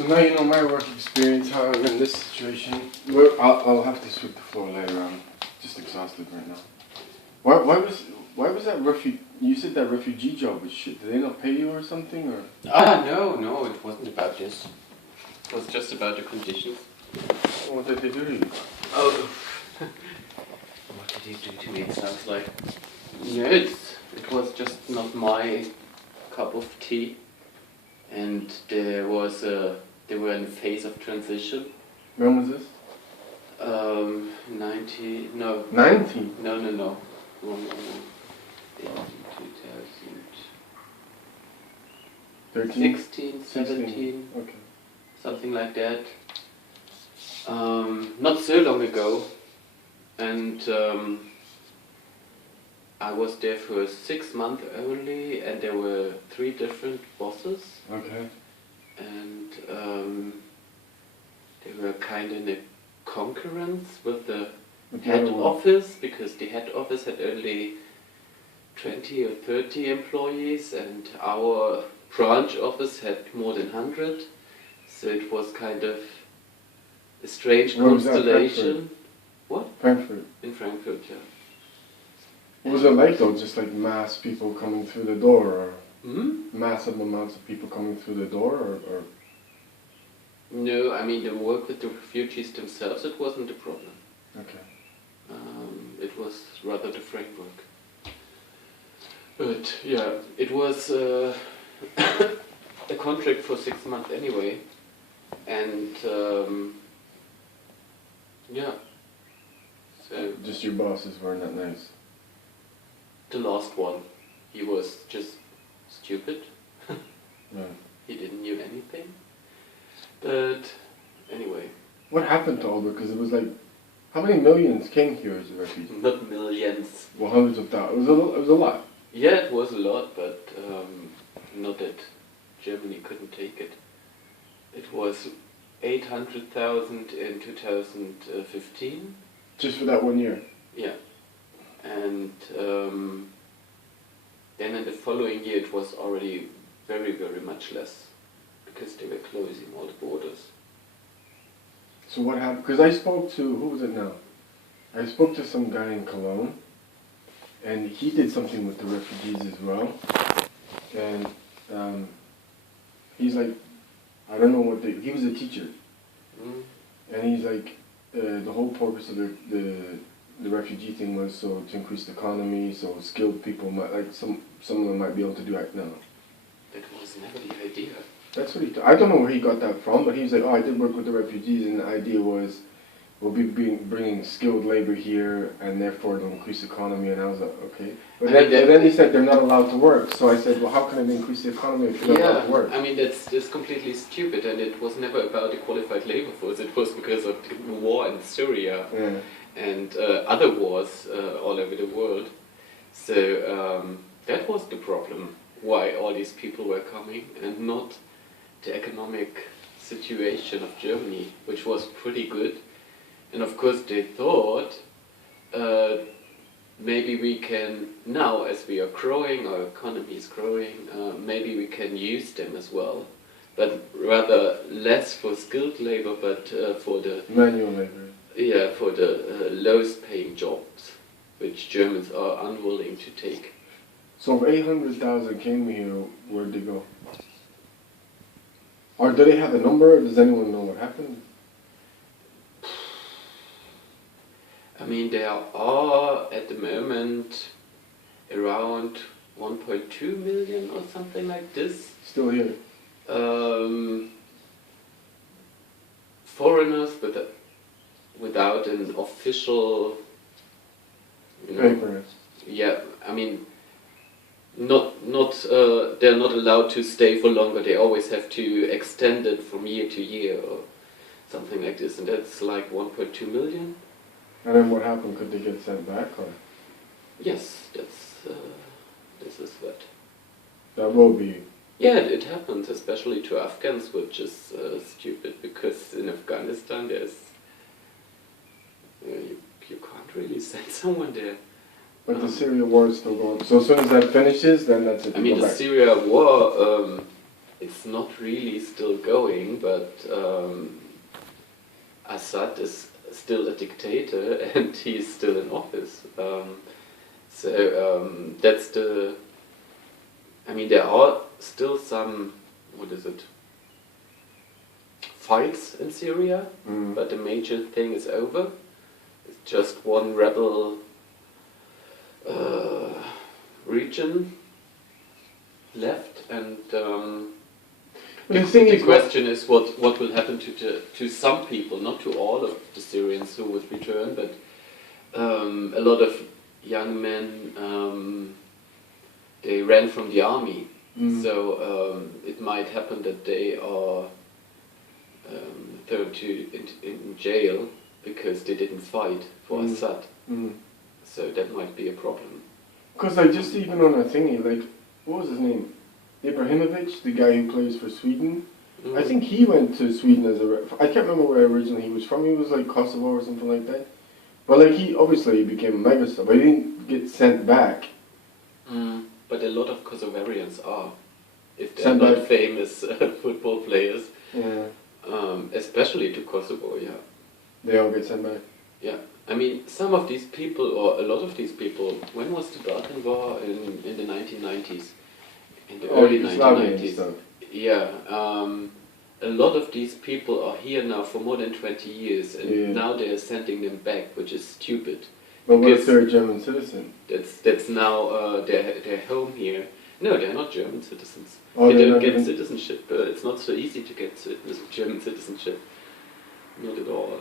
So now you know my work experience, how I'm in this situation. I'll have to sweep the floor later. I'm just exhausted right now. Why was that refugee? You said that refugee job was shit. Did they not pay you or something, or? No, it wasn't about this. It was just about the conditions. What did they do to you? Oh, what did he do to me? It sounds like. No, it was just not my cup of tea, and they were in a phase of transition. When was this? 90, no. 90? No. Wrong. 13? 16, 17, okay. something like that. Not so long ago, and I was there for 6 months only, and there were 3 different bosses. Okay. And they were kind of in a concurrence with the head office, because the head office had only 20 or 30 employees, and our branch office had more than 100. So it was kind of a strange constellation. What? Frankfurt. In Frankfurt, yeah. What was it like though? Just like mass people coming through the door, or massive amounts of people coming through the door, or? No, I mean the work with the refugees themselves, it wasn't a problem. Okay. It was rather the framework. But yeah, it was a contract for 6 months anyway, and yeah. So just your bosses were not nice. The last one, he was just stupid. Right. He didn't knew anything. But anyway. What happened to all because it was like, how many millions came here as a refugee? Not millions. Well, hundreds of thousands. It was a lot. Yeah, it was a lot, but not that Germany couldn't take it. It was 800,000 in 2015. Just for that 1 year? Yeah. And then in the following year it was already very, very much less, because they were closing all the borders. So what happened? Because I spoke to, who was it now? I spoke to some guy in Cologne, and he did something with the refugees as well. And he's like, I don't know what he was a teacher. And he's like, the whole purpose of the refugee thing was so to increase the economy, so skilled people might, like some of them might be able to do it now. That was never the idea. That's what I don't know where he got that from, but he was like, oh, I did work with the refugees, and the idea was we'll be bringing skilled labor here, and therefore it'll increase the economy. And I was like, okay. But then he said they're not allowed to work. So I said, well, how can it increase the economy if you're not allowed to work? I mean, that's completely stupid, and it was never about the qualified labor force. It was because of the war in Syria and other wars all over the world. So that was the problem, why all these people were coming, and not the economic situation of Germany, which was pretty good. And of course they thought, maybe we can, now as we are growing, our economy is growing, maybe we can use them as well. But rather less for skilled labor, but for the manual labor. Yeah, for the lowest paying jobs, which Germans are unwilling to take. So if 800,000 came here, where'd they go? Or do they have a number? Does anyone know what happened? I mean, there are at the moment around 1.2 million or something like this. Still here? Foreigners, but without an official, paper. Yeah, I mean, they're not allowed to stay for longer. They always have to extend it from year to year or something like this, and that's like 1.2 million. And then what happened? Could they get sent back, or? Yes, this is what. That will be. Yeah, it happens, especially to Afghans, which is stupid, because in Afghanistan there's you can't really send someone there. But the Syria war is still going. So as soon as that finishes, then that's it. I mean, the Syria war, it's not really still going, but Assad is still a dictator and he's still in office. That's the. I mean, there are still some. What is it? Fights in Syria, but the major thing is over. It's just one rebel region left, and the question is what will happen to some people, not to all of the Syrians who would return, but a lot of young men, they ran from the army, so it might happen that they are thrown in jail because they didn't fight for Assad. So that might be a problem. Because like just even on a thingy, like what was his name? Ibrahimovic, the guy who plays for Sweden. I think he went to Sweden as I can't remember where originally he was from. He was like Kosovo or something like that. But like he obviously became a megastar, but he didn't get sent back. But a lot of Kosovarians are, if they're not famous football players. Yeah. Especially to Kosovo, yeah. They all get sent back. Yeah. I mean, some of these people, or a lot of these people, when was the Balkan War? In the 1990s? In the early 1990s. Yeah. A lot of these people are here now for more than 20 years, and now they are sending them back, which is stupid. But what if they're a German citizen? That's now their home here. No, they're not German citizens. Oh, they don't get citizenship. It's not so easy to get German citizenship. Not at all.